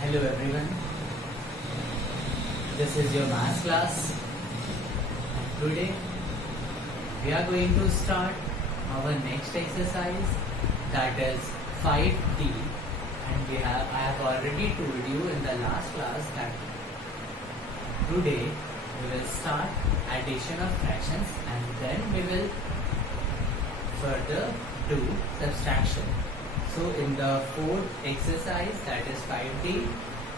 Hello everyone, this is your math class and today we are going to start our next exercise, that is 5D, and I have already told you in the last class that today we will start addition of fractions and then we will further do subtraction. So in the fourth exercise, that is 5D,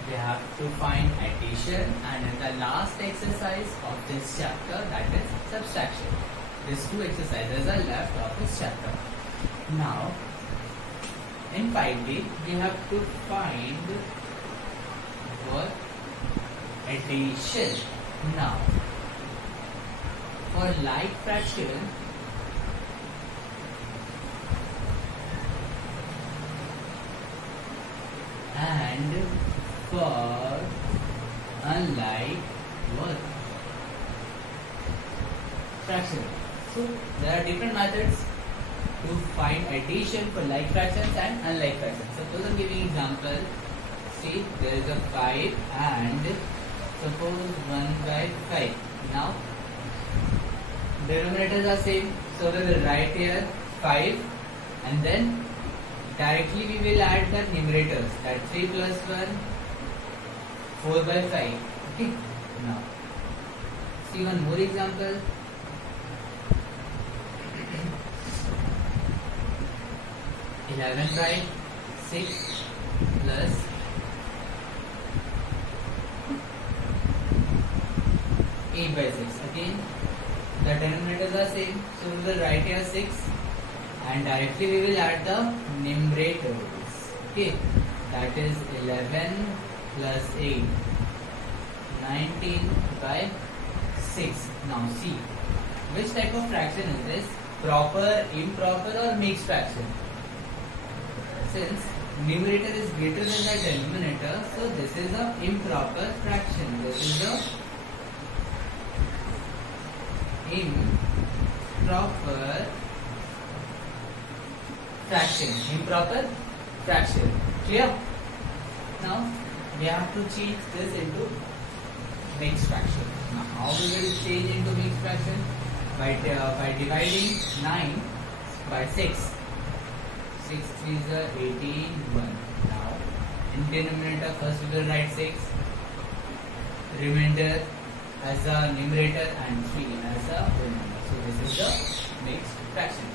we have to find addition, and in the last exercise of this chapter, that is subtraction. These two exercises are left of this chapter. Now in 5D we have to find what? Addition. Now for like fraction, and for unlike what? Fraction. So there are different methods to find addition for like fractions and unlike fractions. Suppose I'm giving example. See, there is a 5 and suppose 1 by 5. Now denominators are same, so we will write here 5 and then directly we will add the numerators, that 3 plus 1, 4 by 5. Okay. Now see one more example. Eleven by 6 plus 8 by 6. Again the denominators are same, so we will write here 6 and directly we will add the numerators. Okay, that is 11 plus 8, 19 by 6. Now see, which type of fraction is this? Proper, improper or mixed fraction? Since numerator is greater than the denominator, so this is a improper fraction. This is a improper fraction. Improper fraction. Clear? Now we have to change this into mixed fraction. Now how we will change into mixed fraction? By dividing 9 by 6. 6 3 is 18, 1. Now in denominator first we will write 6. Remainder as a numerator and 3 as a remainder. So this is the mixed fraction.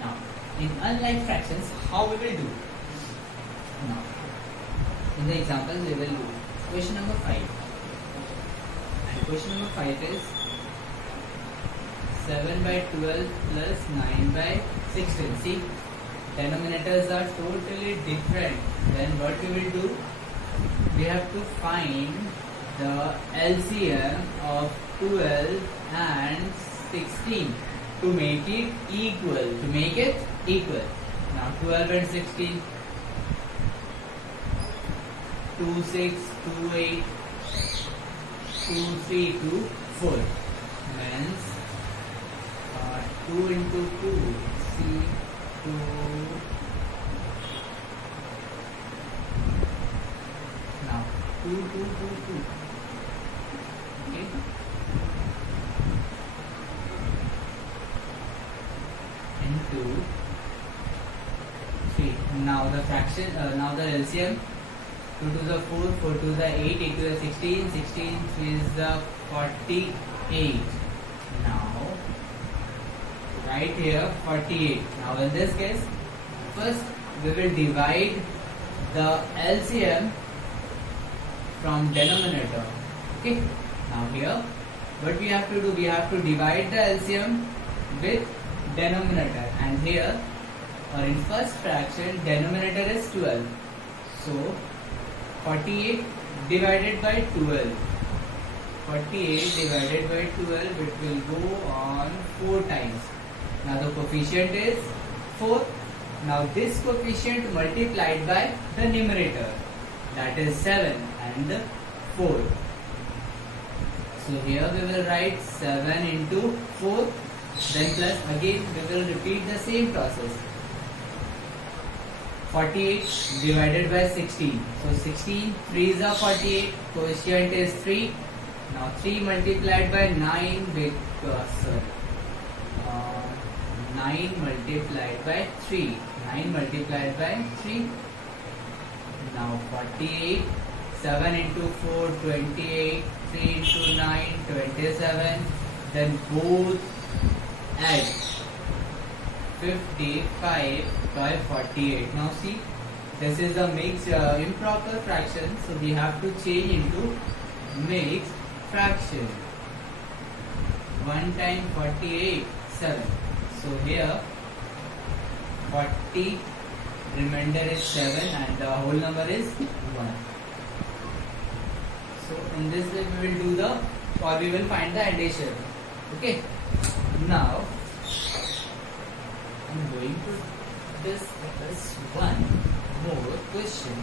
Now in unlike fractions, how we will do? Now in the example we will do question number 5, and question number 5 is 7 by 12 plus 9 by 16. See, denominators are totally different. Then what we will do? We have to find the LCM of 12 and 16 to make it equal. Now 12 and 16, 2 6, 2 8, 2 3, 2 4 means 2 into 2, see, 2 now 2 2 2 2. Okay, into 3. Now the fraction, now the LCM, 2 to the 4, 4 to the 8, 8 to the 16, 16 is the 48. Now right here 48. Now in this case, first we will divide the LCM from denominator. Okay. Now here what we have to do? We have to divide the LCM with denominator, and here or in first fraction denominator is 12. So 48 divided by 12. 48 divided by 12, it will go on 4 times. Now the coefficient is 4. Now this coefficient multiplied by the numerator, that is 7 and 4. So here we will write 7 into 4, then plus, again we will repeat the same process. 48 divided by 16. So 16, 3 is a 48, quotient is 3. Now 3 multiplied by 9 because 9 multiplied by 3. 9 multiplied by 3. Now 48, 7 into 4, 28, 3 into 9, 27. Then both add 55 by 48. Now see, this is a mixed improper fraction, so we have to change into mixed fraction. 1 times 48, 7. So here 40, remainder is 7 and the whole number is 1. So in this way we will do the, or we will find the addition. Okay. Now I'm going to discuss one more question.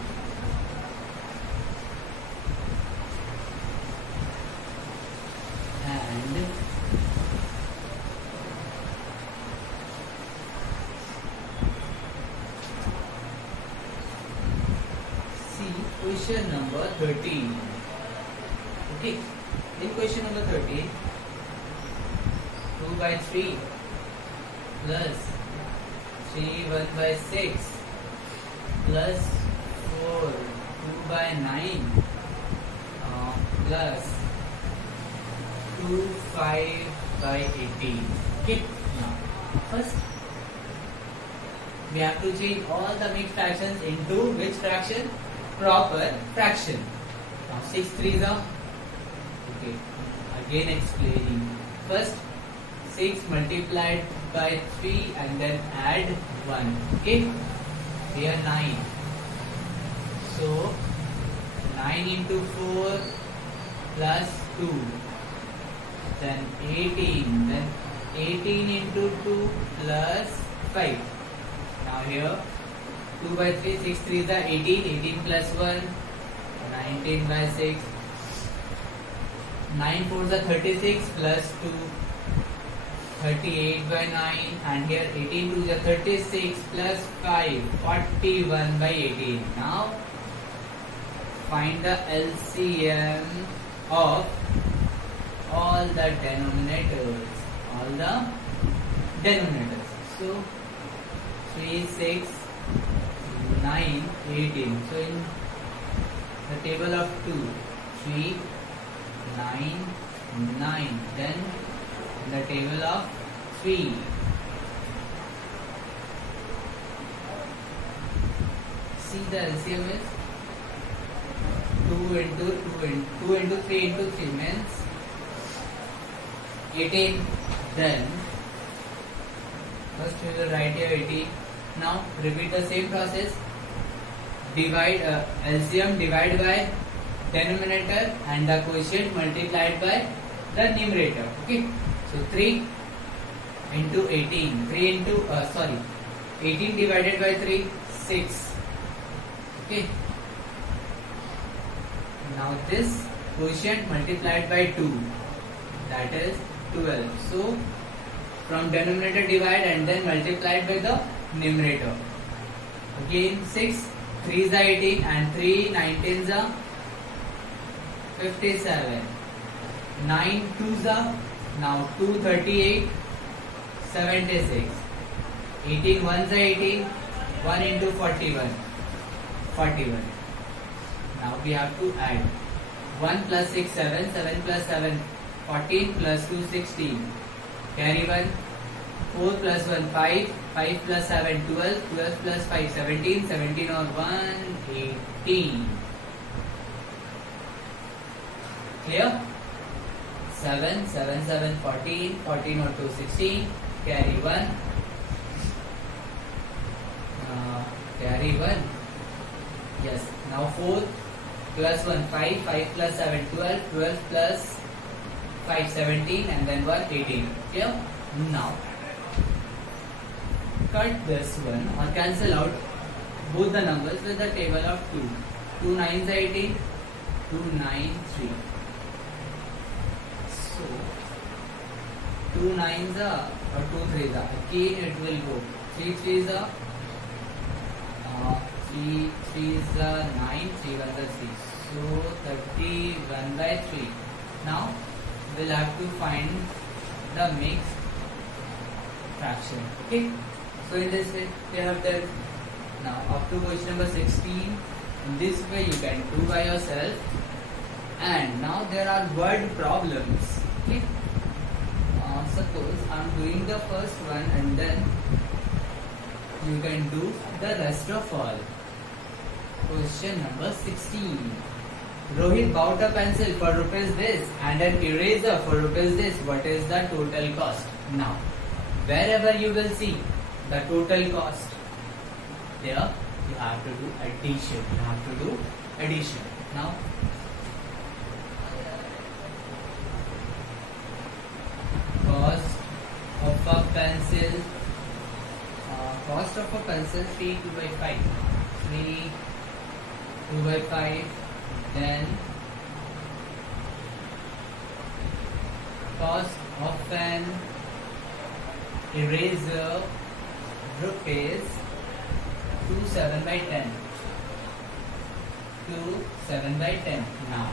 And see question number 13. Okay. In question number 13, 2 by 3 plus 3 1 by 6 plus 4 2 by 9 plus 2 5 by 18. Okay. Now first we have to change all the mixed fractions into which fraction? Proper fraction. Now 6 3s are, okay, again explaining. First 6 multiplied by 3 and then add 1. Okay. Here 9. So 9 into 4 plus 2. Then 18. Then 18 into 2 plus 5. Now here 2 by 3, 6 3 is 18. 18 plus 1. 19 by 6. 9 4 is 36 plus 2. 38 by 9, and here 18 2 is 36 plus 5, 41 by 18. Now find the LCM of all the denominators. So 3 6 9 18. So in the table of 2, 3 9 9. Then the table of 3, see the LCM is 2 into 3 into 3 means 18. Then first we will write here 18. Now repeat the same process. Divide LCM divide by denominator and the quotient multiplied by the numerator. Okay. So 3 into 18, 18 divided by 3, 6. Okay. Now this quotient multiplied by 2, that is 12. So from denominator divide and then multiplied by the numerator. Again 6, 3 is 18 and 3 19s are 57. 9 2s are now 2 38, 76. 18 1s are 18, 1 into 41, 41. Now we have to add 1 plus 6 7, 7 plus 7 14 plus 2 16. Carry 1, 4 plus 1 5, 5 plus 7 12, 12 plus 5 17, 17 or 1 18. Clear? 7 7 7 14, 14 or 2 16. Carry 1. Carry 1. Yes. Now 4 plus 1 5, 5 plus 7 12, 12 plus 5 17 and then 1 18. Clear? Now cut this one or cancel out both the numbers with the table of 2. 2 9s are 18, 2 9 3. So 2 9s are or 2 3s are, again it will go 3 3s are 3 is 9, 3 1 is 3. So 31 by 3. Now we'll have to find the mixed fraction. Okay. So in this way we have done. Now up to question number 16. In this way you can do by yourself. And now there are word problems. Okay. Suppose I'm doing the first one and then you can do the rest of all. Question number 16. Rohit bought a pencil for rupees this and an eraser for rupees this. What is the total cost? Now, wherever you will see the total cost, there you have to do addition. You have to do addition. Now, cost of a pencil. Cost of a pencil 3 2 by 5. 3 2 by 5. Then cost of an eraser rupees 2 7 by 10. 2 7 by 10. Now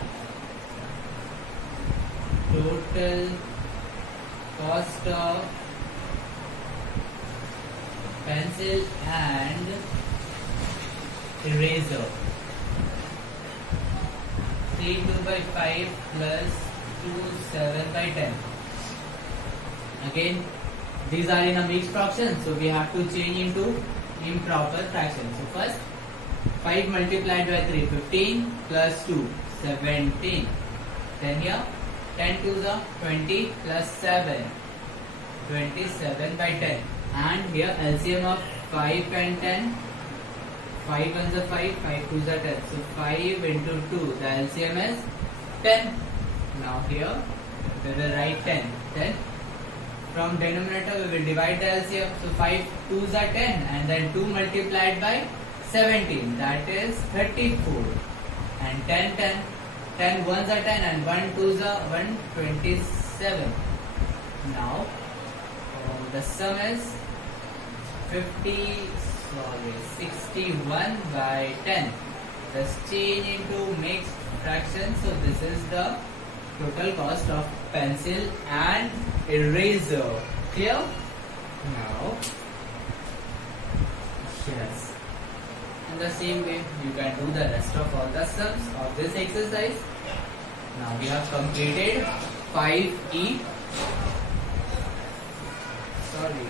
total cost of pencil and eraser 3 2 by 5 plus 2 7 by 10. Again, these are in a mixed fraction, so we have to change into improper fraction. So first 5 multiplied by 3 15 plus 2 17. Then here 10 to the 20 plus 7 27 by 10. And here LCM of 5 and 10. 5 1 is 5, 5 2 is 10. So 5 into 2, the LCM is 10. Now here we will write 10. Then from denominator we will divide the LCM. So 5 2 is 10 and then 2 multiplied by 17, that is 34. And 10 10. 10 1s are 10 and 1 2s are 127. Now the sum is 61 by 10. Let's change into mixed fraction. So this is the total cost of pencil and eraser. Clear? Now, yes. In the same way, you can do the rest of all the sums of this exercise. Now we have completed 5E. Sorry.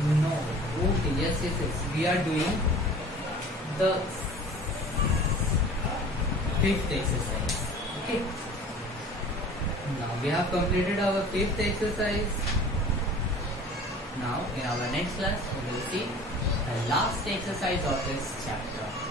No. Okay, yes. We are doing the 5th exercise. Okay. Now we have completed our 5th exercise. Now in our next class we will see the last exercise of this chapter.